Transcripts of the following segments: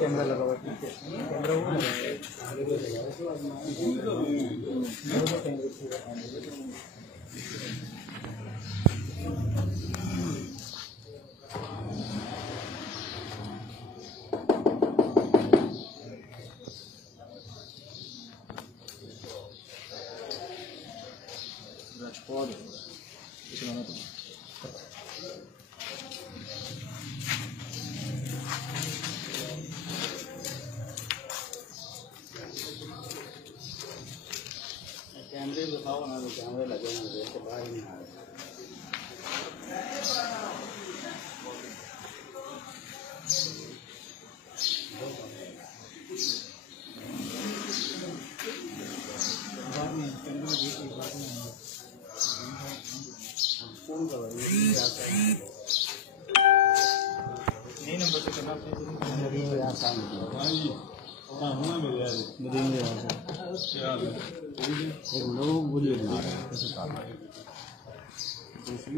Camera लगा हुआ है, कैमरा वो कैमरे दिखाओ ना, कैमरे लगे हैं तो बाहर नहीं आ रहे। फोन करो यही नंबर से करना एक लोग बोलिए बना रहे हैं कैसे काम है दूसरी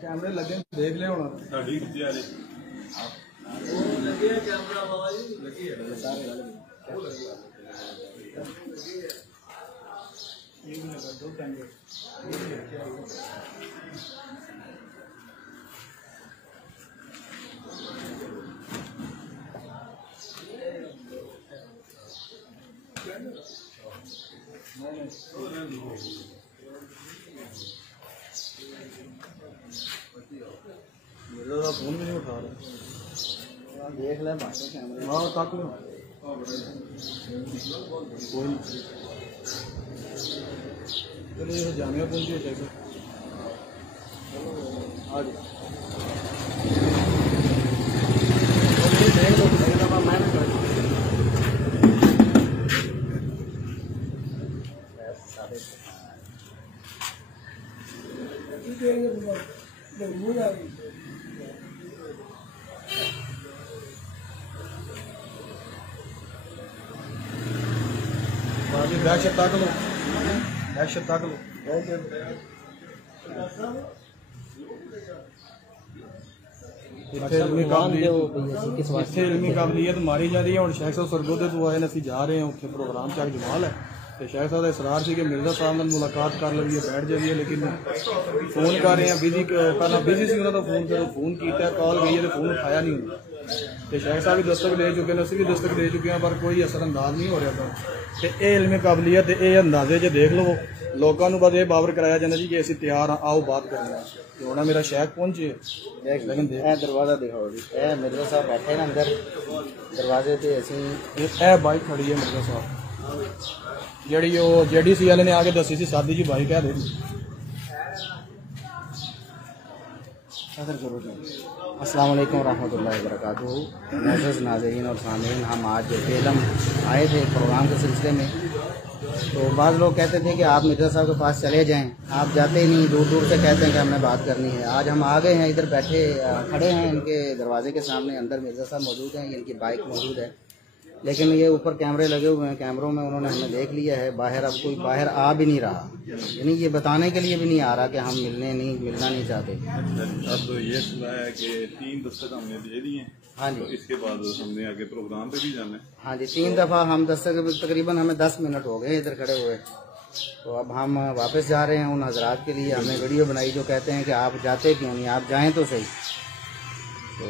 कैमरे लगे देख ले होना साड़ी कितनी आ रही वो लगे कैमरा बाबा जी लगी है सारे ये भी लगा दो कैमरे मेरा फोन भी नहीं उठा रहा देख ले कैमरे हाँ ताक लो कोई चलिए जामिया पहुंची कैसे आ जाओ देख लो मैं भी कर बैग से ताक लो बैग से ताक लो इल्मी काबलियत मारी जा रही है और शेख साहब सरगोदे तो आए असी जा रहे हैं उत्थे प्रोग्राम चक जमाल है तो शेख साहब का इसरार से कि मिर्जा साहब नाल मुलाकात कर लईए बैठ जाइए लेकिन फोन कर रहे हैं बिजी पहला बिजी सी उन्होंने फोन करो फोन किया कॉल गई है तो फोन उठाया नहीं उन्होंने तो शेख साहब भी दस्तक ले चुके हैं असी भी दस्तक दे चुके हैं पर कोई असर अंदाज नहीं हो रहा था तो यह इल्मी काबलियत ये अंदाजे जो देख लो लोगों को बस ये बावर कराया जाता जी कि असं तैयार हाँ आओ बात करना तो होना मेरा शेख पहुंचे लेकिन दरवाजा दिखाओ जी मिर्जा साहब बैठे ना अंदर दरवाजे पे ऐसी बाइक खड़ी है मिर्जा साहब जी वो JDC वाले ने आके दसी सी सादी जी बाइक है अस्सलाम वालेकुम रहमतुल्लाहि व बरकातुहू। नाज़रीन और सामीन, हम आज फिल्म आए थे प्रोग्राम के सिलसिले में तो बाज़ लोग कहते थे कि आप मिर्ज़ा साहब के पास चले जाएं, आप जाते ही नहीं, दूर दूर से कहते हैं कि हमने बात करनी है। आज हम आ गए हैं, इधर बैठे खड़े हैं इनके दरवाजे के सामने, अंदर मिर्ज़ा साहब मौजूद हैं, इनकी बाइक मौजूद है, लेकिन ये ऊपर कैमरे लगे हुए हैं, कैमरों में उन्होंने हमें देख लिया है। बाहर अब कोई बाहर आ भी नहीं रहा, यानी ये बताने के लिए भी नहीं आ रहा कि हम मिलना नहीं चाहते। अब ये सुना है कि 3 दस्तक हमने दे दिए हैं। हाँ जी, तो इसके बाद हमने आगे प्रोग्राम पे भी जाना है। हाँ जी, 3 दफ़ा हम दस्तक, तकरीबन हमें 10 मिनट हो गए इधर खड़े हुए। तो अब हम वापस जा रहे हैं उन हजरात के लिए। हमने वीडियो बनाई जो कहते हैं कि आप जाते क्यों नहीं, आप जाएं तो सही। तो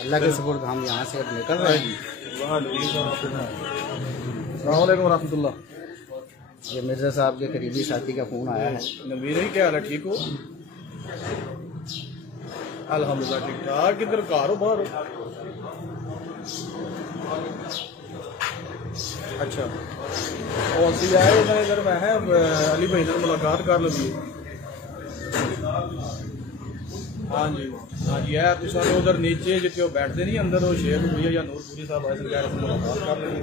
अल्लाह के सुपुर्द हम यहाँ से अब निकल रहे हैं। अस्सलाम वालेकुम रहमतुल्लाह। ये मिर्ज़ा साहब के करीबी साथी का फ़ोन आया है। नवीर क्या हाल है, ठीक हो? अल्हम्दुलिल्लाह ठीक ठाक। किधर घर हो, बाहर हो? अच्छा, और सी आए इधर मैं है अली भाई से मुलाकात कर लगी। हाँ जी, हाँ जी है तो सर उधर नीचे जितने बैठते नहीं अंदर, वो शेख भैया या नूरपुरी साहब आए सरकार से मुलाकात कर लगी।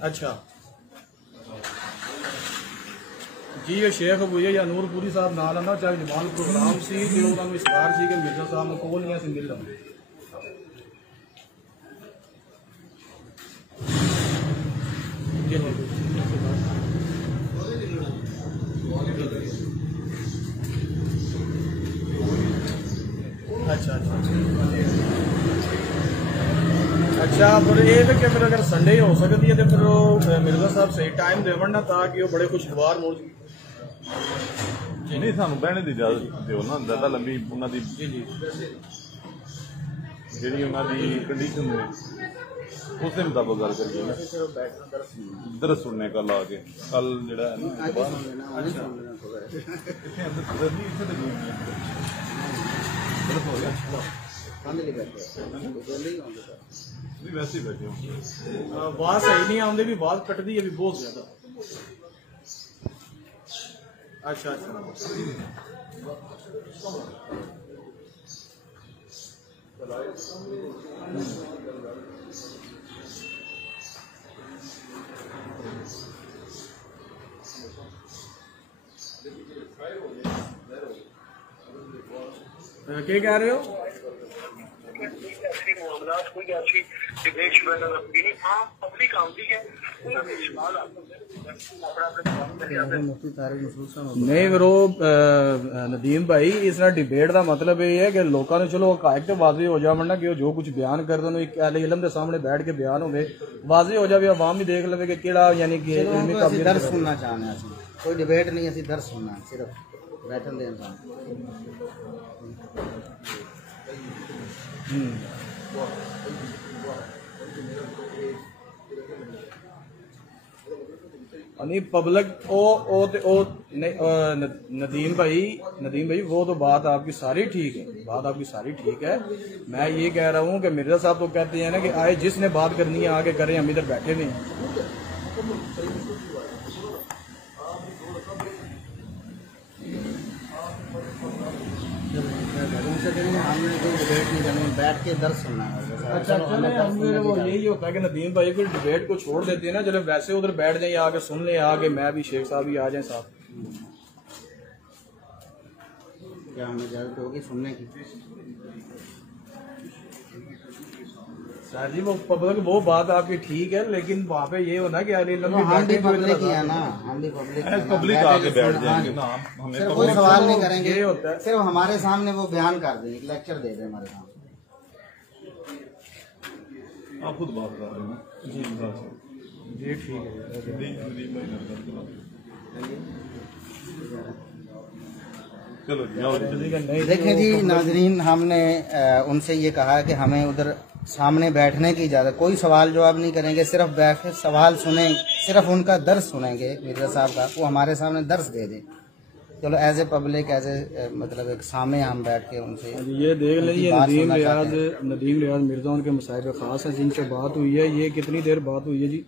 अच्छा जी, ये शेख भैया या नूरपुरी साहब नाल ना चाहे जमाल प्रोग्राम सी जो उन्होंने इश्तार सी कि मिर्जा साहब ने कोल नहीं से मिल रहा। अच्छा अच्छा, पर ये तो कि फिर अगर संडे हो सकती है तो फिर मिर्जा साहब सही टाइम देवन ना ताकि वो बड़े खुशगवार मोड़ नहीं सानू बहने की इजाजत दो ना, ज्यादा लंबी उन्होंने जी उन्होंने कंडीशन है उसके मुताबिक गल करिए ना। दरस सुनने कल आके कल जड़ा है वैसे ही बैठे आवाज सही नहीं आती भी, आवाज कटती है भी बहुत ज्यादा। अच्छा क्या कह रहे हो? नहीं वो नदीम भाई, इस डिबेट का मतलब ये है कि लोगों ने चलो एक वाजे हो जाए कि जो कुछ बयान करते हैं एक अहले इल्म के सामने बैठ के बयान हो वाजे हो जाए, आवाम भी देख ले कि केड़ा यानी कि दर्स सुनना चाहते हैं। कोई डिबेट नहीं, असं दर्स सुनना सिर्फ बैठन दे इंसान। नहीं पब्लिक नदीम भाई वो तो बात आपकी सारी ठीक है, बात आपकी सारी ठीक है। मैं ये कह रहा हूँ कि मिर्जा साहब तो कहते हैं ना कि आए जिसने बात करनी है आगे करें, हम इधर बैठे नहीं। हमने कोई डिबेट नहीं करनी, बैठ के दर्स सुनना है। अच्छा वो यही होता है कि नदीम भाई को डिबेट को छोड़ देते हैं ना, चलो वैसे उधर बैठ जाए आगे सुन ले, आगे मैं भी शेख साहब भी आ जाए साथ। क्या हमें इजाजत होगी सुनने की? सर जी वो पब्लिक वो बात आपकी ठीक है, लेकिन वहाँ पे ये होना कि हम भी पब्लिक ही है ना, हम भी पब्लिक आके बैठ जाएंगे ना, हमें सिर्फ कोई सवाल नहीं करेंगे, सिर्फ हमारे सामने वो बयान कर दें, एक लेक्चर दे दें हमारे सामने। आप खुद बात कर रहे हैं जी ठीक है। देखें जी नाजरीन, हमने उनसे ये कहा कि हमें उधर सामने बैठने की इजाज़त, कोई सवाल जवाब नहीं करेंगे, सिर्फ बैठ के सवाल सुने, सिर्फ उनका दर्स सुनेंगे मिर्जा साहब का, वो हमारे सामने दर्स दे दें। चलो as a public, as a मतलब एक सामने हम बैठ के उनसे ये देख लीजिए नदीम रियाज मिर्जा उनके मसाइब खास हैं जिनसे बात हुई है। ये कितनी देर बात हुई है जी?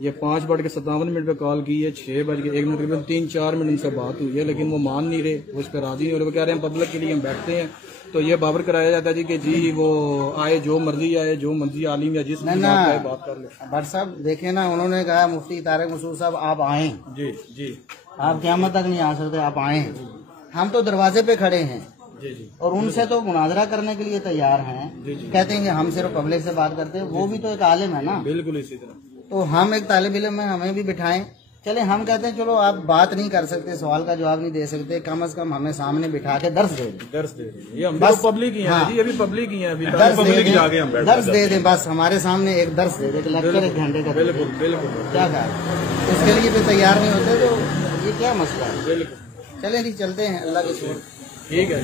ये 5:57 पे कॉल की है, 6:01 तकरीबन 3-4 मिनट उनसे बात हुई है, लेकिन वो मान नहीं रहे, वो इस पर राजी नहीं हो रहे। वो कह रहे हैं पब्लिक के लिए हम बैठते हैं, तो ये बाबर कराया जाता है जी कि जी वो आए, जो मर्जी आए, जो मर्जी आलिम या जिस ना बात कर ले। भट्ट साहब देखे ना, उन्होंने कहा मुफ्ती तारिक मसूद साहब आप आए, जी जी आप क़यामत तक नहीं आ सकते, आप आए। हम तो दरवाजे पे खड़े हैं जी जी और उनसे तो मुनाजरा करने के लिए तैयार हैं। कहते हैं कि हम सिर्फ पब्लिक से बात करते हैं, वो भी तो एक आलिम है ना। बिल्कुल इसी तरह। तो हम एक तालिब इल्म में हमें भी बिठाएं। चले हम कहते हैं चलो आप बात नहीं कर सकते, सवाल का जवाब नहीं दे सकते, कम से कम हमें सामने बिठा के दर्स दे दें। दर्स दे दें, ये हम बस, पब्लिक ही हैं हाँ। जी, ये भी पब्लिक ही हैं अभी। दर्स दे पब्लिक जाके हम दें, बैठ दर्स दे दें, बस हमारे सामने एक दर्स दे दें, लेक्चर 1 घंटे का। बिल्कुल बिल्कुल क्या कहा, उसके लिए भी तैयार नहीं होते, तो ये क्या मसला है। बिल्कुल। चले जी चलते हैं, अल्लाह के शुक्र। ठीक है।